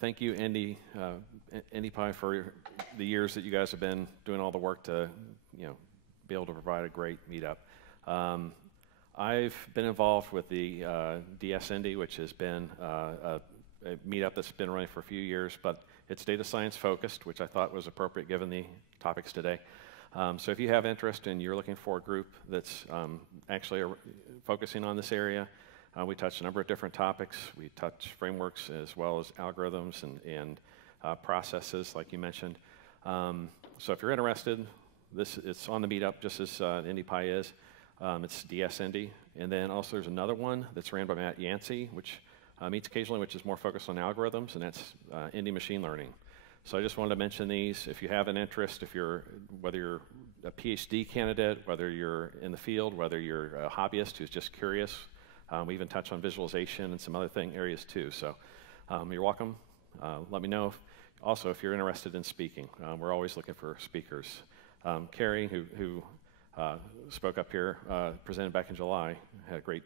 thank you, Indy, Indy for the years that you guys have been doing all the work to, be able to provide a great meetup. I've been involved with the DS Indy, which has been a meetup that's been running for a few years, but it's data science focused, which I thought was appropriate given the topics today. So if you have interest and you're looking for a group that's actually focusing on this area, we touch a number of different topics. We touch frameworks as well as algorithms and processes, like you mentioned. So if you're interested, it's on the meetup, just as IndyPy is. It's DS Indy. And then also there's another one that's ran by Matt Yancey, which meets occasionally, which is more focused on algorithms, and that's Indy Machine Learning. So I just wanted to mention these. If you have an interest, whether you're a PhD candidate, whether you're in the field, whether you're a hobbyist who's just curious, we even touch on visualization and some other areas too. So you're welcome. Let me know. Also, if you're interested in speaking, we're always looking for speakers. Carrie, who spoke up here, presented back in July, had a great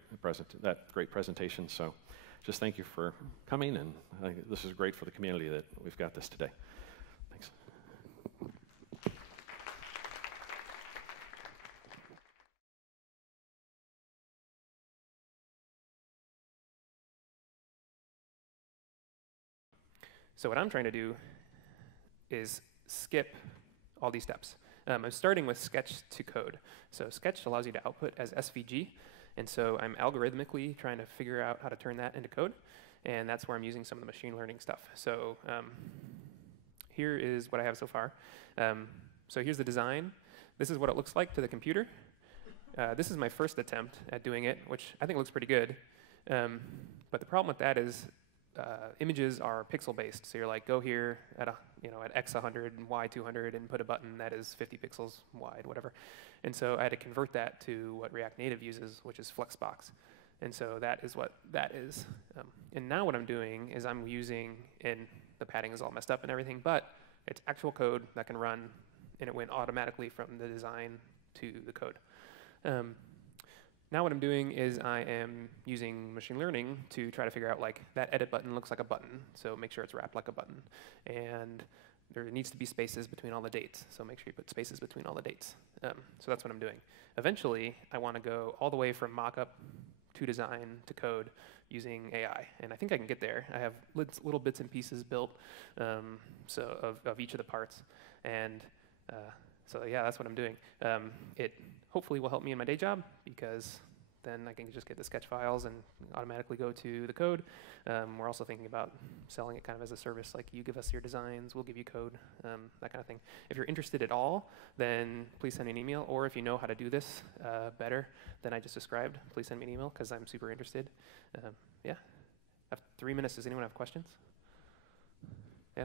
presentation. So just thank you for coming, and I think this is great for the community that we've got this today. Thanks. So what I'm trying to do is skip all these steps. I'm starting with sketch to code. So sketch allows you to output as SVG, and so I'm algorithmically trying to figure out how to turn that into code, and that's where I'm using some of the machine learning stuff. So here is what I have so far. So here's the design. This is what it looks like to the computer. This is my first attempt at doing it, which I think looks pretty good. But the problem with that is images are pixel-based. So you're like, go here at X 100 and Y 200 and put a button that is 50 pixels wide, whatever. And so I had to convert that to what React Native uses, which is Flexbox. And so that is what that is. And now what I'm doing is I'm using, and the padding is all messed up and everything, but it's actual code that can run, and it went automatically from the design to the code. Now what I'm doing is I am using machine learning to try to figure out, like, that edit button looks like a button, so make sure it's wrapped like a button. And there needs to be spaces between all the dates, so make sure you put spaces between all the dates. So that's what I'm doing. Eventually, I want to go all the way from mockup to design to code using AI, and I think I can get there. I have little bits and pieces built of each of the parts, and so yeah, that's what I'm doing. It hopefully will help me in my day job, because then I can just get the sketch files and automatically go to the code. We're also thinking about selling it kind of as a service, like you give us your designs, we'll give you code, that kind of thing. If you're interested at all, then please send me an email, or if you know how to do this better than I just described, please send me an email, because I'm super interested. Yeah, I have 3 minutes. Does anyone have questions? Yeah.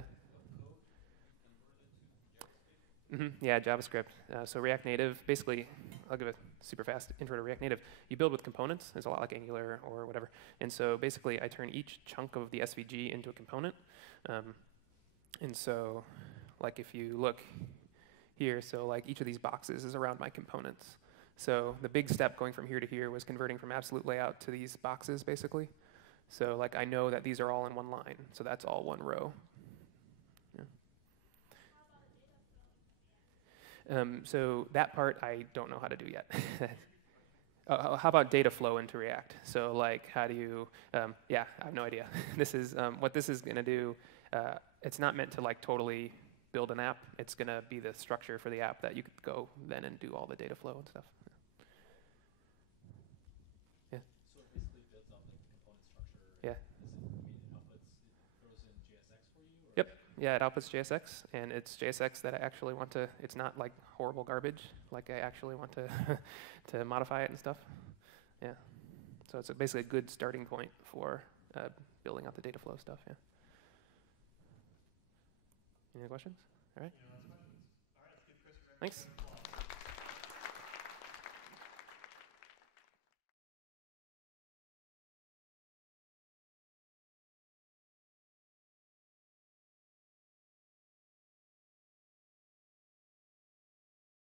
Yeah, JavaScript. So React Native, basically, I'll give a super fast intro to React Native. You build with components. It's a lot like Angular or whatever. And so basically, I turn each chunk of the SVG into a component. And so, like, if you look here, so like each of these boxes is around my components. So the big step going from here to here was converting from absolute layout to these boxes, basically. So like I know that these are all in one line. So that's all one row. So that part I don't know how to do yet. How about data flow into React? So like, how do you? Yeah, I have no idea. This is what this is going to do. It's not meant to like totally build an app. It's going to be the structure for the app that you could go then and do all the data flow and stuff. Yeah. So it basically builds out like the component structure. Yeah. It throws in JSX for you? Or? Yep. Yeah, it outputs JSX, and it's JSX that I actually want to. It's not like horrible garbage. Like I actually want to to modify it and stuff. Yeah. So it's basically a good starting point for building out the data flow stuff. Yeah. Any other questions? All right. All right, let's give Chris a round. Thanks.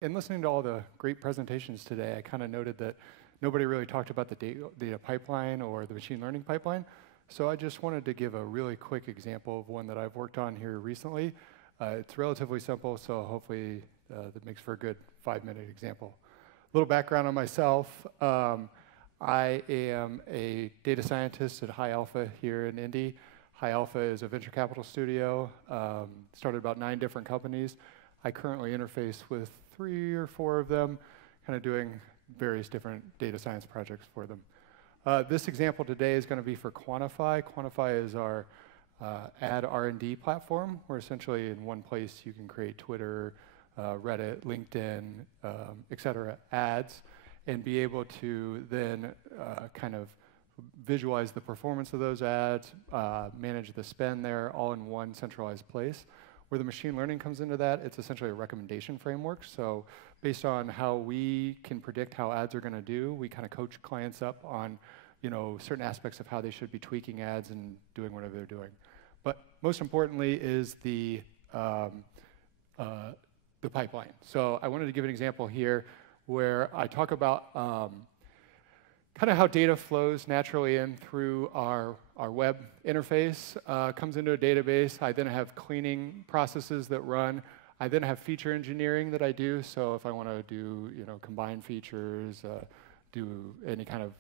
In listening to all the great presentations today, I kind of noted that nobody really talked about the data pipeline or the machine learning pipeline. So I just wanted to give a really quick example of one that I've worked on here recently. It's relatively simple, so hopefully that makes for a good 5-minute example. A little background on myself. I am a data scientist at High Alpha here in Indy. High Alpha is a venture capital studio, started about 9 different companies. I currently interface with 3 or 4 of them, kind of doing various different data science projects for them. This example today is going to be for Quantify. Quantify is our ad R&D platform, where essentially in one place you can create Twitter, Reddit, LinkedIn, et cetera, ads, and be able to then kind of visualize the performance of those ads, manage the spend there, all in one centralized place. Where the machine learning comes into that, it's essentially a recommendation framework. So based on how we can predict how ads are going to do, we kind of coach clients up on, certain aspects of how they should be tweaking ads and doing whatever they're doing. But most importantly is the pipeline. So I wanted to give an example here where I talk about kind of how data flows naturally in through our web interface, comes into a database. I then have cleaning processes that run. I then have feature engineering that I do. So if I want to do, combine features, do any kind of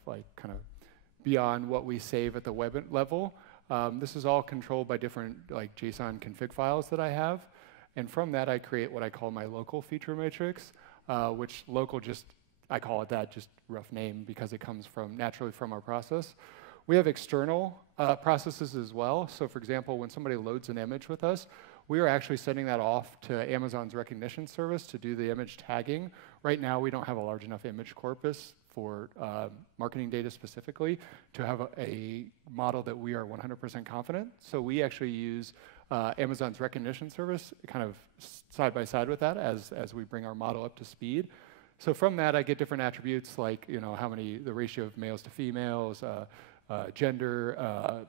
beyond what we save at the web level, this is all controlled by different JSON config files that I have. And from that, I create what I call my local feature matrix, which local I call it that, just rough name, because it comes naturally from our process. We have external processes as well. So for example, when somebody loads an image with us, we are actually sending that off to Amazon's recognition service to do the image tagging. Right now, we don't have a large enough image corpus for marketing data specifically to have a model that we are 100% confident. So we actually use Amazon's recognition service kind of side by side with that as we bring our model up to speed. So from that, I get different attributes like the ratio of males to females, gender,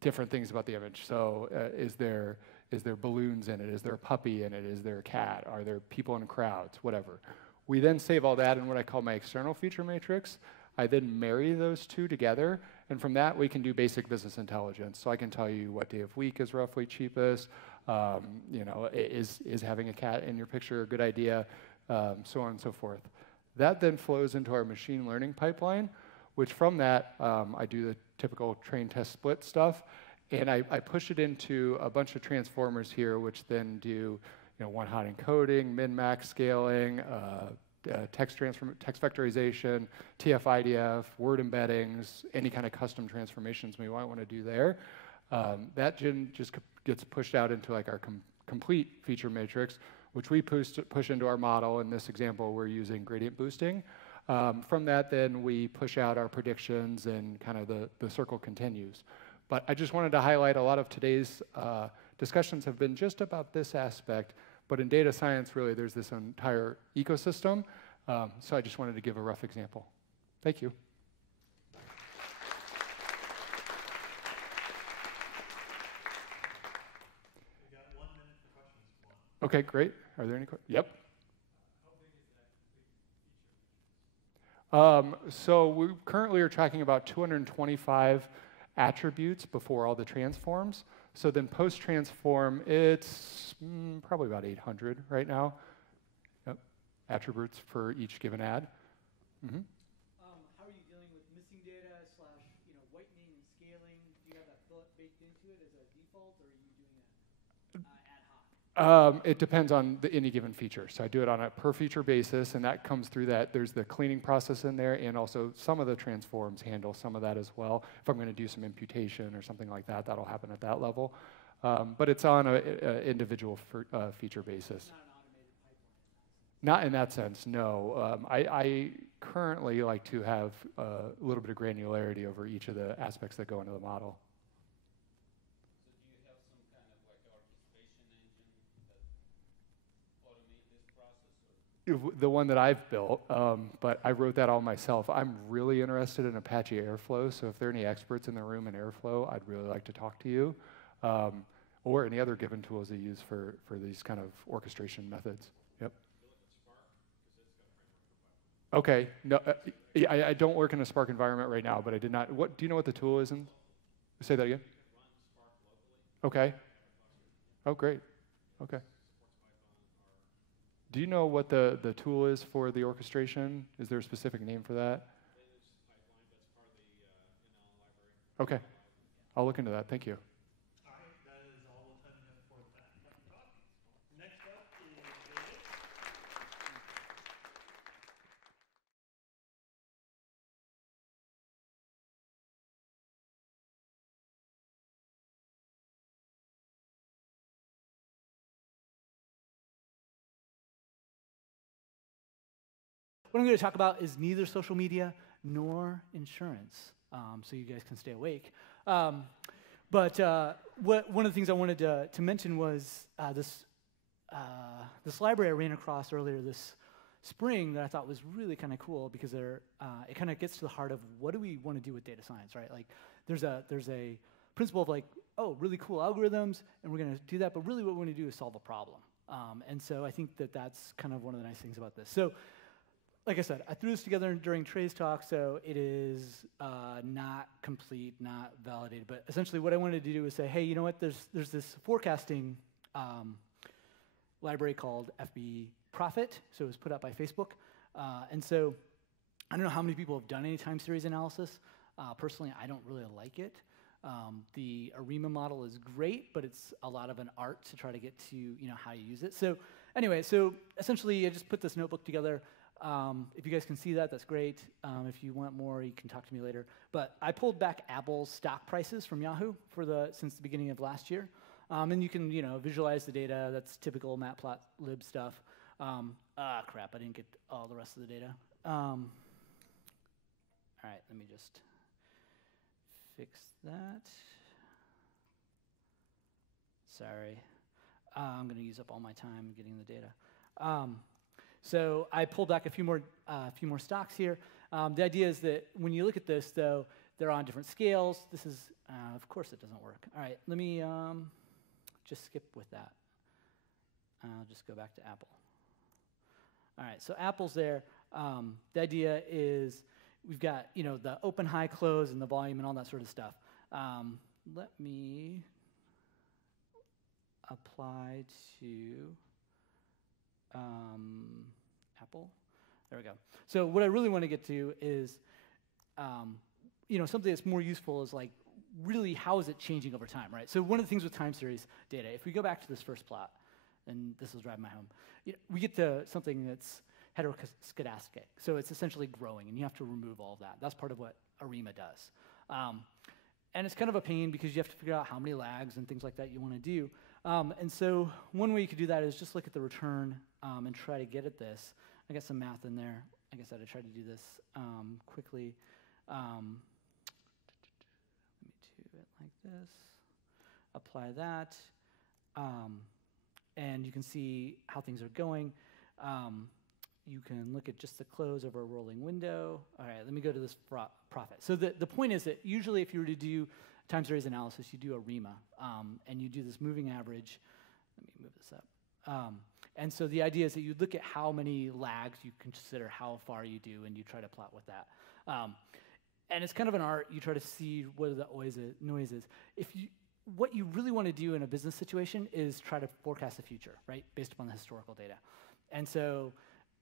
different things about the image. So is there balloons in it? Is there a puppy in it? Is there a cat? Are there people in crowds? Whatever. We then save all that in what I call my external feature matrix. I then marry those two together, and from that we can do basic business intelligence. So I can tell you what day of week is roughly cheapest. Is having a cat in your picture a good idea? So on and so forth. That then flows into our machine learning pipeline, which from that I do the typical train, test, split stuff, and I push it into a bunch of transformers here, which then do one-hot encoding, min-max scaling, text vectorization, TF-IDF, word embeddings, any kind of custom transformations we might want to do there. That just gets pushed out into our complete feature matrix, which we push into our model. In this example, we're using gradient boosting. From that, then we push out our predictions, and kind of the circle continues. But I just wanted to highlight a lot of today's discussions have been just about this aspect. But in data science, really, there's this entire ecosystem. So I just wanted to give a rough example. Thank you. We got 1 minute for questions. OK, great. Are there any questions? Yep. How big is that complete feature? So we currently are tracking about 225 attributes before all the transforms. So then post-transform, it's probably about 800 right now. Yep. Attributes for each given ad. Mm-hmm. How are you dealing with missing data / whitening and scaling? Do you have that baked into it as a default, or are you doing that ad hoc? It depends on any given feature. So I do it on a per feature basis, and that comes through that. There's the cleaning process in there, and also some of the transforms handle some of that as well. If I'm going to do some imputation or something like that, that'll happen at that level. But it's on an individual feature basis. Not an automated pipeline. Not in that sense, no. I currently like to have a little bit of granularity over each of the aspects that go into the model. So do you have some kind of orchestration engine that automate this process? Or? The one that I've built, but I wrote that all myself. I'm really interested in Apache Airflow, so if there are any experts in the room in Airflow, I'd really like to talk to you. Or any other given tools they use for these kind of orchestration methods. Yep. Okay. No, I don't work in a Spark environment right now, but I did not. What do you know what the tool is? Say that again. Okay. Oh, great. Okay. Do you know what the tool is for the orchestration? Is there a specific name for that? Okay. I'll look into that. Thank you. All right, that is all the time we have for that type of talk. Next up is David. What I'm going to talk about is neither social media nor insurance, so you guys can stay awake. But one of the things I wanted to mention was this library I ran across earlier this spring that I thought was really kind of cool because it kind of gets to the heart of what do we want to do with data science, right? Like there's a principle of like, oh, really cool algorithms, and we're going to do that, but really what we want to do is solve a problem. And so I think that that's kind of one of the nice things about this. So like I said, I threw this together during Trey's talk, so it is not complete, not validated. But essentially what I wanted to do is say, hey, you know what, there's this forecasting library called FB Profit, so it was put out by Facebook. And so I don't know how many people have done any time series analysis. Personally, I don't really like it. The ARIMA model is great, but it's a lot of an art to try to get to how you use it. So anyway, so essentially I just put this notebook together. If you guys can see that, that's great. If you want more, you can talk to me later. But I pulled back Apple's stock prices from Yahoo since the beginning of last year. And you can visualize the data. That's typical matplotlib stuff. Crap, I didn't get all the rest of the data. All right, let me just fix that. Sorry. I'm going to use up all my time getting the data. So I pulled back a few more stocks here. The idea is that when you look at this, though, they're on different scales. This is, of course, it doesn't work. All right, let me just skip with that. I'll just go back to Apple. All right, so Apple's there. The idea is we've got the open, high, close, and the volume and all that sort of stuff. Let me apply to Apple. There we go. So what I really want to get to is, something that's more useful is like, really, how is it changing over time, right? So one of the things with time series data, if we go back to this first plot, and this will drive my home, we get to something that's heteroscedastic. So it's essentially growing, and you have to remove all of that. That's part of what ARIMA does. And it's kind of a pain because you have to figure out how many lags and things like that you want to do. And so one way you could do that is just look at the return and try to get at this. I got some math in there. Like I said, I tried to do this quickly. Let me do it like this. Apply that. And you can see how things are going. You can look at just the close over a rolling window. All right, let me go to this profit. So the point is that usually if you were to do time series analysis, you do ARIMA, and you do this moving average. Let me move this up. And so the idea is that you look at how many lags you consider, how far you do, and you try to plot with that. And it's kind of an art. You try to see what the noise is. What you really want to do in a business situation is try to forecast the future, right, based upon the historical data. And so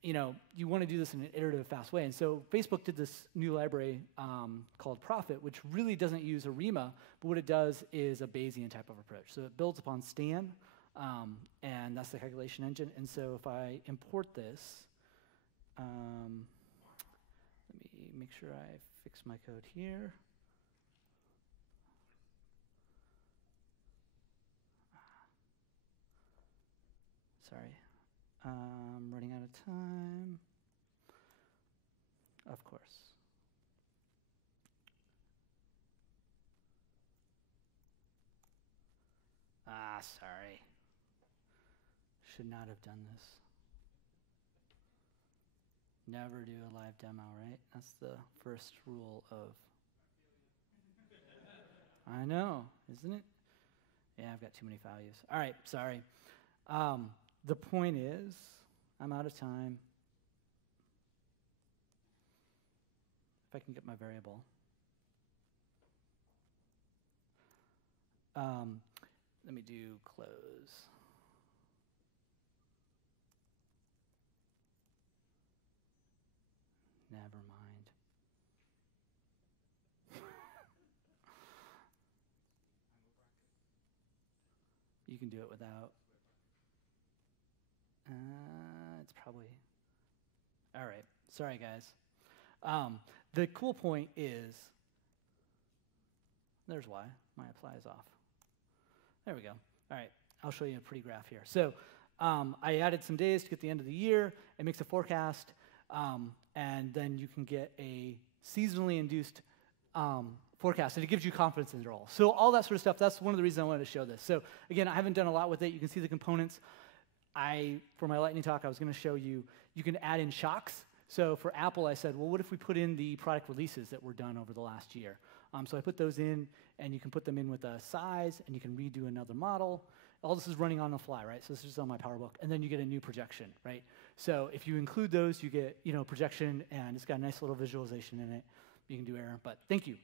you want to do this in an iterative, fast way. And so Facebook did this new library called Profit, which really doesn't use ARIMA, but what it does is a Bayesian type of approach. So it builds upon Stan, and that's the calculation engine. And so if I import this, let me make sure I fix my code here. Sorry. I'm running out of time. Of course. Sorry. Should not have done this. Never do a live demo, right? That's the first rule of... I know, isn't it? Yeah, I've got too many values. All right, sorry. The point is, I'm out of time. I can get my variable. Let me do close. Never mind. You can do it without. It's probably. All right. Sorry, guys. The cool point is, there's why my apply is off. There we go. All right. I'll show you a pretty graph here. So I added some days to get the end of the year. It makes a forecast. And then you can get a seasonally induced forecast, and it gives you confidence interval. So all that sort of stuff, that's one of the reasons I wanted to show this. So again, I haven't done a lot with it. You can see the components. For my lightning talk, I was going to show you, you can add in shocks. So for Apple, I said, well, what if we put in the product releases that were done over the last year? So I put those in, and you can put them in with a size, and you can redo another model. All this is running on the fly, right? So this is on my PowerBook, and then you get a new projection, right? So if you include those, you get projection, and it's got a nice little visualization in it. You can do error, but thank you.